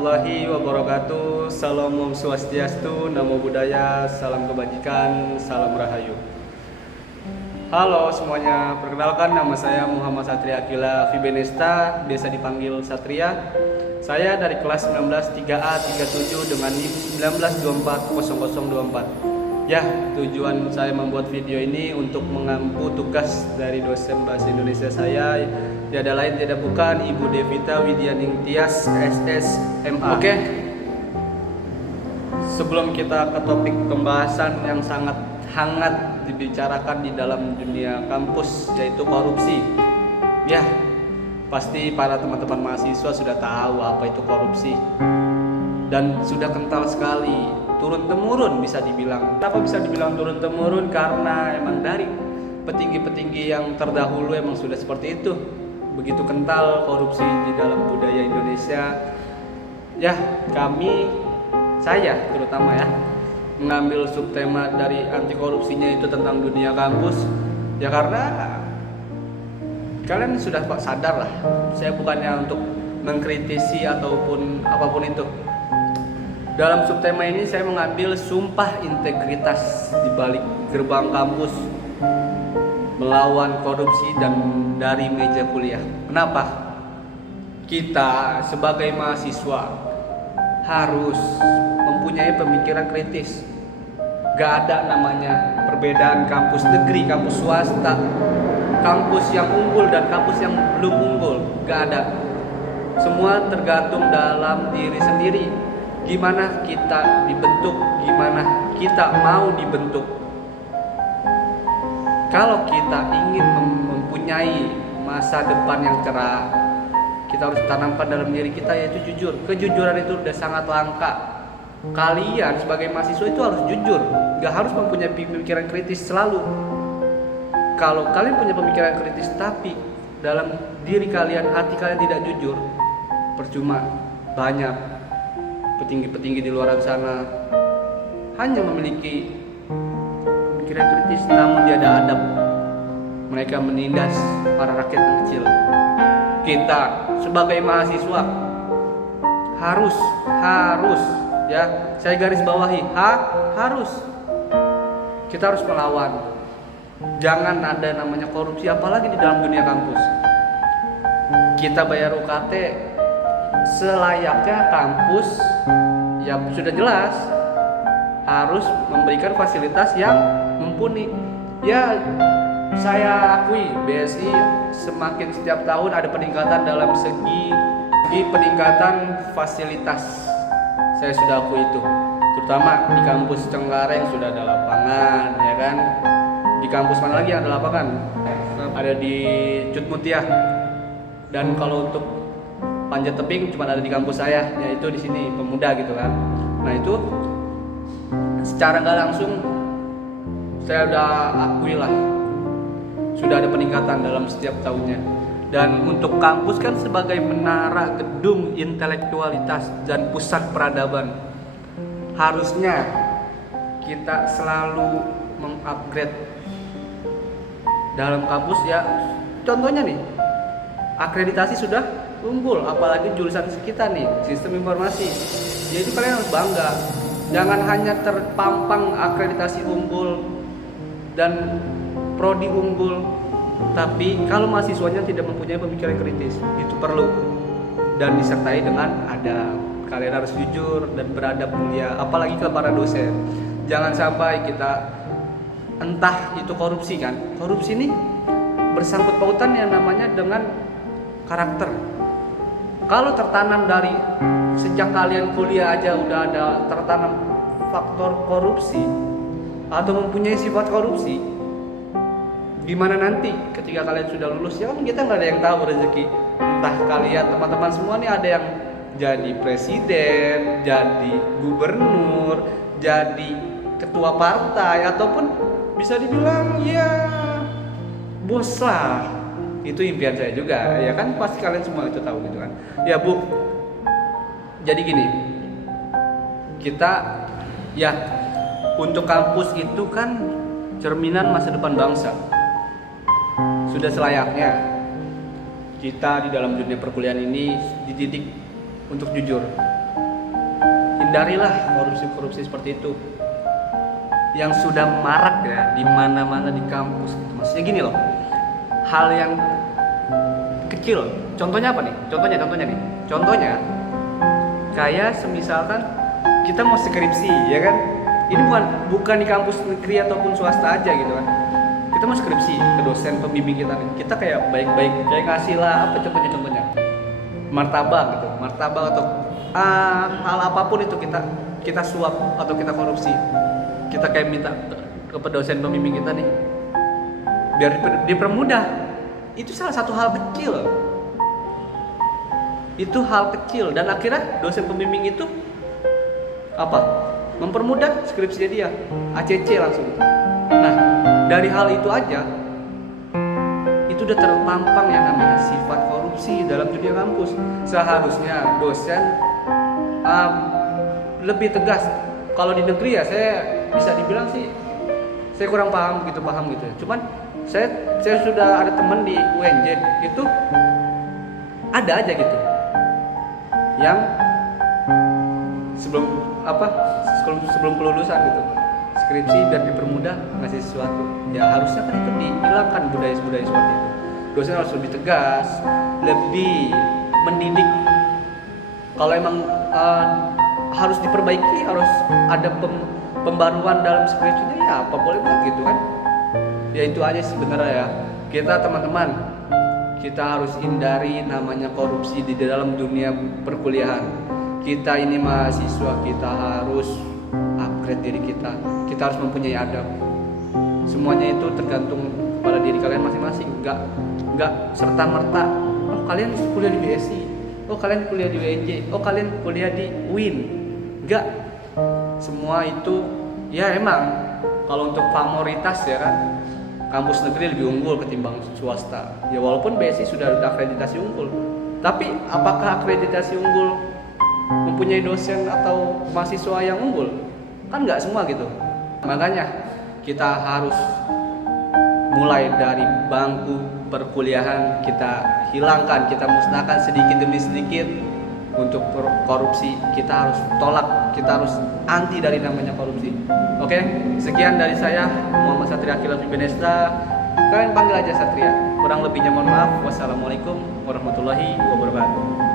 warahmatullahi wabarakatuh. Salam Om Swastiastu, Namo Buddhaya, salam kebajikan, salam rahayu. Halo semuanya, perkenalkan nama saya Muhammad Satria Akila Fibenesta, biasa dipanggil Satria. Saya dari kelas 19 3A 37 dengan NIM 19240024. Ya, tujuan saya membuat video ini untuk mengampu tugas dari dosen bahasa Indonesia saya. Tiada lain tidak bukan Ibu Devita Widyaning Tias SS MA. Oke. Sebelum kita ke topik pembahasan yang sangat hangat dibicarakan di dalam dunia kampus, yaitu korupsi. Ya, pasti para teman-teman mahasiswa sudah tahu apa itu korupsi. Dan sudah kental sekali, turun-temurun bisa dibilang. Kenapa bisa dibilang turun-temurun? Karena emang dari petinggi-petinggi yang terdahulu emang sudah seperti itu. Begitu kental korupsi di dalam budaya Indonesia. Ya, saya terutama ya, mengambil subtema dari anti korupsinya itu tentang dunia kampus. Ya karena kalian sudah sadar lah, saya bukannya untuk mengkritisi ataupun apapun itu. Dalam subtema ini saya mengambil sumpah integritas di balik gerbang kampus melawan korupsi dan dari meja kuliah. Kenapa? Kita sebagai mahasiswa harus mempunyai pemikiran kritis. Gak ada namanya perbedaan kampus negeri, kampus swasta, kampus yang unggul dan kampus yang belum unggul. Gak ada. Semua tergantung dalam diri sendiri. Gimana kita dibentuk, gimana kita mau dibentuk. Kalau kita ingin mempunyai masa depan yang cerah, kita harus tanamkan dalam diri kita yaitu jujur. Kejujuran itu udah sangat langka. Kalian sebagai mahasiswa itu harus jujur, gak harus mempunyai pemikiran kritis selalu. Kalau kalian punya pemikiran kritis tapi dalam diri kalian, hati kalian tidak jujur, percuma. Banyak petinggi-petinggi di luar sana hanya memiliki pemikiran kritis namun tiada adab. Mereka menindas para rakyat yang kecil. Kita sebagai mahasiswa harus ya, saya garis bawahi, harus kita harus melawan. Jangan ada namanya korupsi apalagi di dalam dunia kampus. Kita bayar UKT selayaknya kampus, ya sudah jelas harus memberikan fasilitas yang mumpuni. Ya, saya akui BSI semakin setiap tahun ada peningkatan dalam segi peningkatan fasilitas. Saya sudah akui itu, terutama di kampus Cengkareng sudah ada lapangan, ya kan. Di kampus mana lagi ada lapangan? Ada di Cut Mutia. Dan kalau untuk panjat tebing cuma ada di kampus saya, yaitu di sini Pemuda gitu kan. Nah itu secara nggak langsung saya udah akui lah, sudah ada peningkatan dalam setiap tahunnya. Dan untuk kampus kan sebagai menara gedung intelektualitas dan pusat peradaban, harusnya kita selalu mengupgrade dalam kampus ya. Contohnya nih, akreditasi sudah unggul, apalagi jurusan kita nih, sistem informasi. Jadi kalian harus bangga. Jangan hanya terpampang akreditasi unggul dan prodi unggul, tapi kalau mahasiswanya tidak mempunyai pemikiran kritis, itu perlu dan disertai dengan adab. Kalian harus jujur dan beradab mulia, apalagi ke para dosen. Jangan sampai kita entah itu korupsi kan. Korupsi ini bersangkut pautan yang namanya dengan karakter. Kalau tertanam dari sejak kalian kuliah aja udah ada tertanam faktor korupsi atau mempunyai sifat korupsi, gimana nanti ketika kalian sudah lulus? Ya kan kita nggak ada yang tahu rezeki. Entah kalian teman-teman semua nih ada yang jadi presiden, jadi gubernur, jadi ketua partai, ataupun bisa dibilang ya bos lah. Itu impian saya juga, ya kan pasti kalian semua itu tahu gitu kan. Ya Bu, jadi gini, kita ya untuk kampus itu kan cerminan masa depan bangsa. Sudah selayaknya kita di dalam dunia perkuliahan ini dididik untuk jujur. hindarilah korupsi-korupsi seperti itu yang sudah marak ya di mana-mana di kampus. Maksudnya gini loh, hal yang kecil. Contohnya apa nih? Contohnya kayak semisalkan kita mau skripsi, ya kan? Ini bukan di kampus negeri ataupun swasta aja gitu kan. Kita mau skripsi ke dosen pembimbing kita nih. Kita kayak baik-baik kayak ngasih lah apa contohnya. Martabak atau hal apapun itu kita suap atau kita korupsi. Kita kayak minta ke dosen pembimbing kita nih biar dipermudah. Itu salah satu hal kecil. Dan akhirnya dosen pembimbing itu mempermudah skripsinya dia, ACC langsung. Nah, dari hal itu aja itu udah terpampang yang namanya sifat korupsi dalam dunia kampus. Seharusnya dosen lebih tegas. Kalau di negeri ya saya bisa dibilang sih saya kurang paham gitu ya. Cuman saya sudah ada teman di UNJ itu ada aja gitu yang sebelum kelulusan gitu skripsi biar dipermudah ngasih sesuatu. Ya harusnya kan itu dihilangkan budaya seperti itu. Dosen harus lebih tegas, lebih mendidik. Kalau emang harus diperbaiki, harus ada pembaruan dalam skripsinya, ya apa boleh buat gitu kan. Ya itu aja sebenarnya ya. Kita teman-teman, kita harus hindari namanya korupsi di dalam dunia perkuliahan. Kita ini mahasiswa, kita harus upgrade diri kita. Kita harus mempunyai adab. Semuanya itu tergantung pada diri kalian masing-masing. Enggak serta-merta, oh kalian kuliah di BSI, oh kalian kuliah di UNJ, oh kalian kuliah di UIN. Enggak. Semua itu ya emang kalau untuk favoritas ya kan, kampus negeri lebih unggul ketimbang swasta. Ya walaupun BSI sudah ada akreditasi unggul. Tapi apakah akreditasi unggul mempunyai dosen atau mahasiswa yang unggul? Kan nggak semua gitu. Makanya kita harus mulai dari bangku perkuliahan, kita hilangkan, kita musnahkan sedikit demi sedikit untuk korupsi. Kita harus tolak, kita harus anti dari namanya korupsi. Oke, sekian dari saya, Muhammad Satria Khilaf Benesta. Kalian panggil aja Satria. Kurang lebihnya mohon maaf. Wassalamualaikum warahmatullahi wabarakatuh.